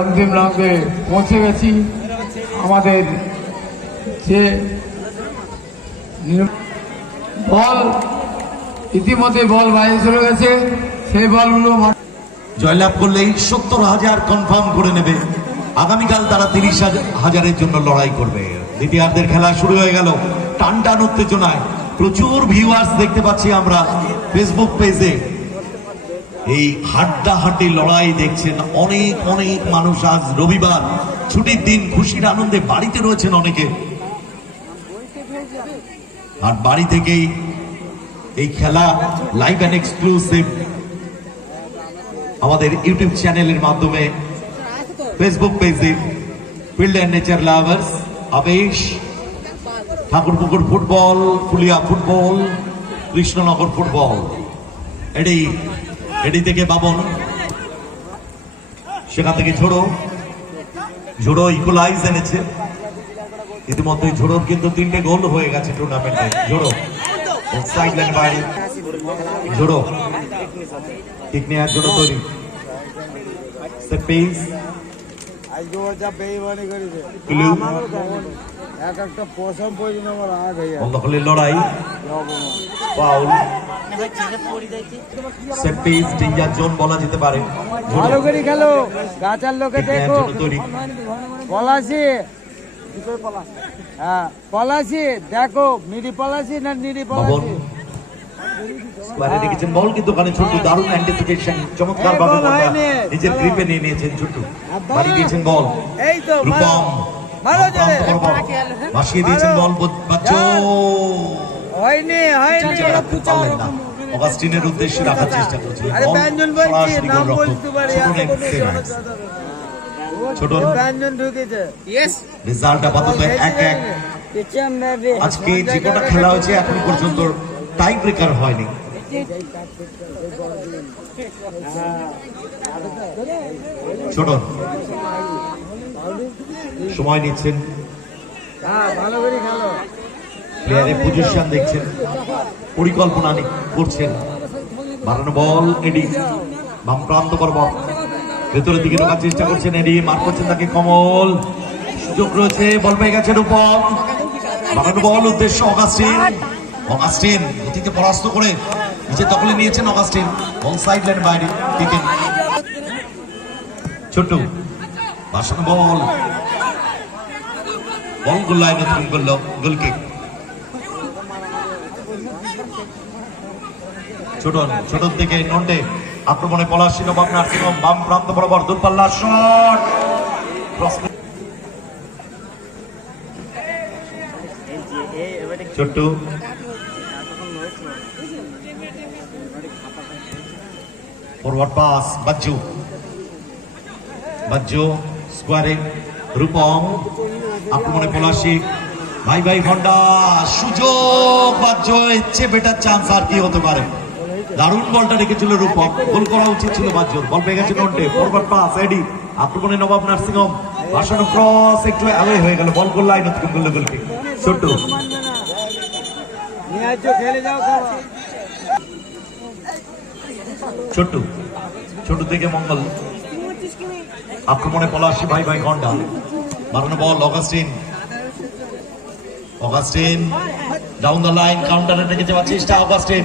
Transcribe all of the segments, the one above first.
অন্তিম রাউন্ডে পৌঁছে গেছি। আমাদের যে বল, ইতিমধ্যে বল বাইরে চলে গেছে। সেই বলগুলো জয়লাভ করলেই সত্তর হাজার কনফার্ম করে নেবে। আগামীকাল তারা তিরিশ হাজারের জন্য লড়াই করবে। দ্বিতীয়ার্ধের খেলা শুরু হয়ে গেল টান টান উত্তেজনায়। প্রচুর ভিউয়ার্স দেখতে পাচ্ছি আমরা ফেসবুক পেজে এই হাড্ডাহাড্ডি লড়াই দেখছেন অনেক অনেক মানুষ আজ রবিবার। ছুটির দিন খুশির আনন্দে বাড়িতে রয়েছেন অনেকে। আর বাড়ি থেকেই এই খেলা লাইভ অ্যান্ড এক্সক্লুসিভ আমাদের ইউটিউব চ্যানেলের মাধ্যমে ফেসবুক পেজে field and nature lovers Abesh Thakurpukur football Phulia football Krishnanagar football এডি এডি থেকে বাবন। সেখান থেকে ঝোড়ো। ঝোড়ো ইকুলাইজ এনেছে। ইতিমধ্যে ঝোড়োর কিন্তু তিনটে গোল হয়ে গেছে টুর্নামেন্টে ঝোড়ো। সাইড লাইন বাইরে ঠিক নেওয়ার জন্য তৈরি। পিস লড়াই। সেট পিস জোন বলা যেতে পারে। ভালো করে খেলো গাছার লোকে দেখো। পলাশি। হ্যাঁ পলাশি দেখো মিরি পলাশি না নিরি পলাশি? স্কোয়ারে রেখেছেন বল কিন্তু ওখানে ছোট্টু দারুণ অ্যান্টিসিপেশন চমৎকার ভাবে। নিজের গ্রিপে নিয়ে নিয়েছেন ছোট্টু। বাড়ি দিয়েছেন বল। এই তো রূপম। ভালো ভাসিয়ে দিয়েছেন বল বাচ্চো। হয়নি হয়নি। অগাস্টিনের উদ্দেশ্যে রাখার চেষ্টা করছিলেন আরে ব্যঞ্জন বলছি নাম বলতে পারি ছোট ব্যঞ্জন ঢুকেছে। রেজাল্ট আপাতত এক এক। আজকে যে কটা খেলা হয়েছে এখন পর্যন্ত টাই ব্রেকার হয়নি। ছোট। সময় নিচ্ছেন। হ্যাঁ ভালো করে খেলো প্লেয়ারের পজিশন দেখছেন, পরিকল্পনা করছেন। বাড়ানো বল, এডি বাম প্রান্ত বরাবর ভেতরের দিকে ঢোকার চেষ্টা করছেন এডি মার করছেন তাকে কমল। সুযোগ রয়েছে, বল পেয়ে গেছে রূপম। বাড়ানো বল, উদ্দেশ্য অগাস্টিন। অগাস্টিন, গতিতে পরাস্ত করে নিচে দখলে নিয়েছেন অগাস্টিন। বল সাইড লাইন বাইরে টিকেন ছোট্ট, বাসানো বল। বল গোল্লায় নতুন গোল গোল কিক। ছোট ছোট থেকে নন্ডে, আক্রমণে পলাশী, নবাব নার্সিংহ বাম প্রান্ত বরাবর দূরপাল্লা শট। ছোট্ট। Forward pass Bajju. বাজ্জু স্কোয়ারে রূপম। আক্রমণে পলাশী। ভাই ভাই, হন্ডা। সুযোগ বাজ্য ইচ্ছে বেটার চান্স আর কি হতে পারে? দারুণ বলটা রেখেছিল রূপক। গোল করা উচিত ছিল বাজ্যর বল পেয়ে গেছে নন্টে ফরওয়ার্ড পাস, এডি। আক্রমণে নবাব নার্সিংহোম। ভাসানো ক্রস একটু অ্যাওয়ে হয়ে গেল। বল গোল লাইন নতুন গোল গোল কিক ছোট্ট। ছোট্ট ছোট থেকে মঙ্গল। আক্রমণে পলাশী ভাই ভাই ঘণ্টা। বাড়ানো ball, Augustine. Augustine. Down the line কাউন্টারে যাওয়ার চেষ্টা Augustine.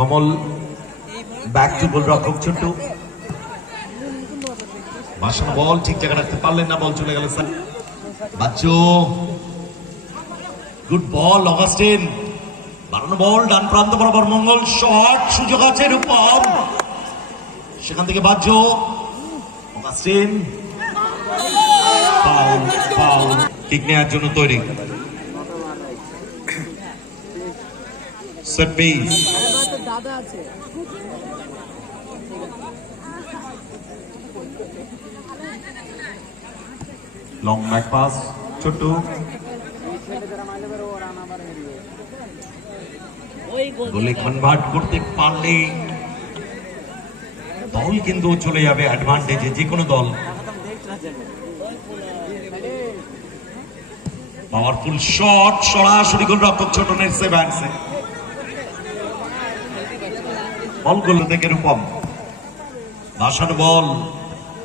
Kamal back to goal রক্ষক ছোট্ট। বাসানো বল, ঠিক জায়গা রাখতে পারলেন না, বল চলে গেল sir Bachchu good ball Augustine. বাড়ানো বল, ডান প্রান্ত বরাবর মঙ্গল শট সুযোগ আছে রূপম। সেখান থেকে বাজ্য অগাস্টিন। ফাউল ফাউল কিক নেওয়ার জন্য তৈরি। সেট পিস দাদা আছে। লং ব্যাক পাস ছোট্ট গোলে কনভার্ট করতে পারলে দল কিন্তু চলে যাবে অ্যাডভান্টেজে যে কোনো দল। পাওয়ারফুল শট সরাসরি গোলরক্ষক ছোটনের সেভেন্সে বলগুলো থেকে রূপম। ভাসানো বল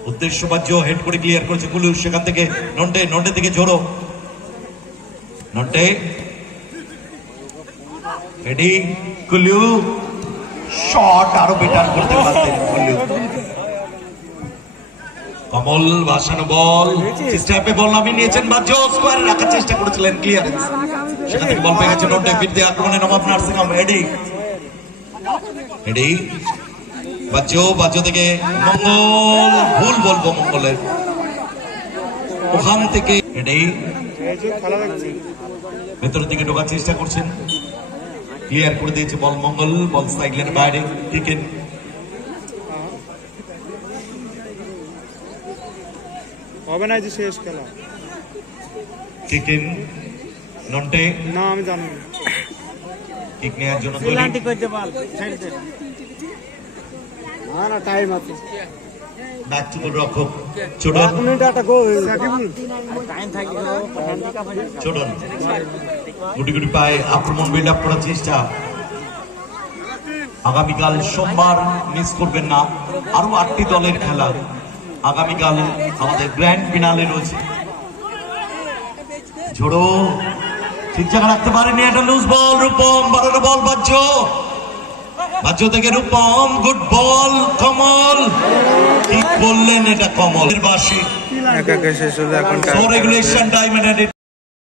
উদ্দেশ্যবাজ্য হেড করে ক্লিয়ার করেছে কুলু, সেখান থেকে নন্টে নন্টে থেকে জোরো। নন্টে রেডি কুলু। শট আরও বেটার করতে পারতেন কুলু। কমল, ভাসানো বল স্ট্যাপে বল নামিয়ে নিয়েছেন বাজ্য স্কোয়ারে রাখার চেষ্টা করেছিলেন ক্লিয়ারেন্স সেখান থেকে বল পেয়ে গেছে নন্টে ফিরতে আক্রমণে নবাব নার্সিংহাম রেডি রেডি? বাজ্য বাজ্য থেকে মঙ্গল ভুল বলব মঙ্গলের। ওখান থেকে রেডি। ভেতরের দিকে ঢোকার চেষ্টা করছেন। ক্লিয়ার করে দিয়েছে বল মঙ্গল বল সাইড লাইনের বাইরে কিকেন হবে না যে শেষ খেলা। কিকেন নন্টে। না আমি জানি না। কিক নেওয়ার জন্য গলি না না টাইম আছে। ব্যাক টু রক্ষক ছোটন এক মিনিট একটা গো সাকিবুল ছোটন গুটি গুটি পায়ে আক্রমণ বিল্ড আপ করার চেষ্টা। আগামীকাল সোমবার মিস করবেন না। আরও আটটি দলের খেলা। আগামীকাল আমাদের গ্র্যান্ড ফিনালে রয়েছে। ঝোড়ো। ঠিক জায়গা রাখতে পারেনি একটা লুজ বল রূপম বারোটা বল বাজ্য বাজ্য থেকে রূপম গুড বল কমল। ঠিক বললেন এটা কমল বাসী একা শেষ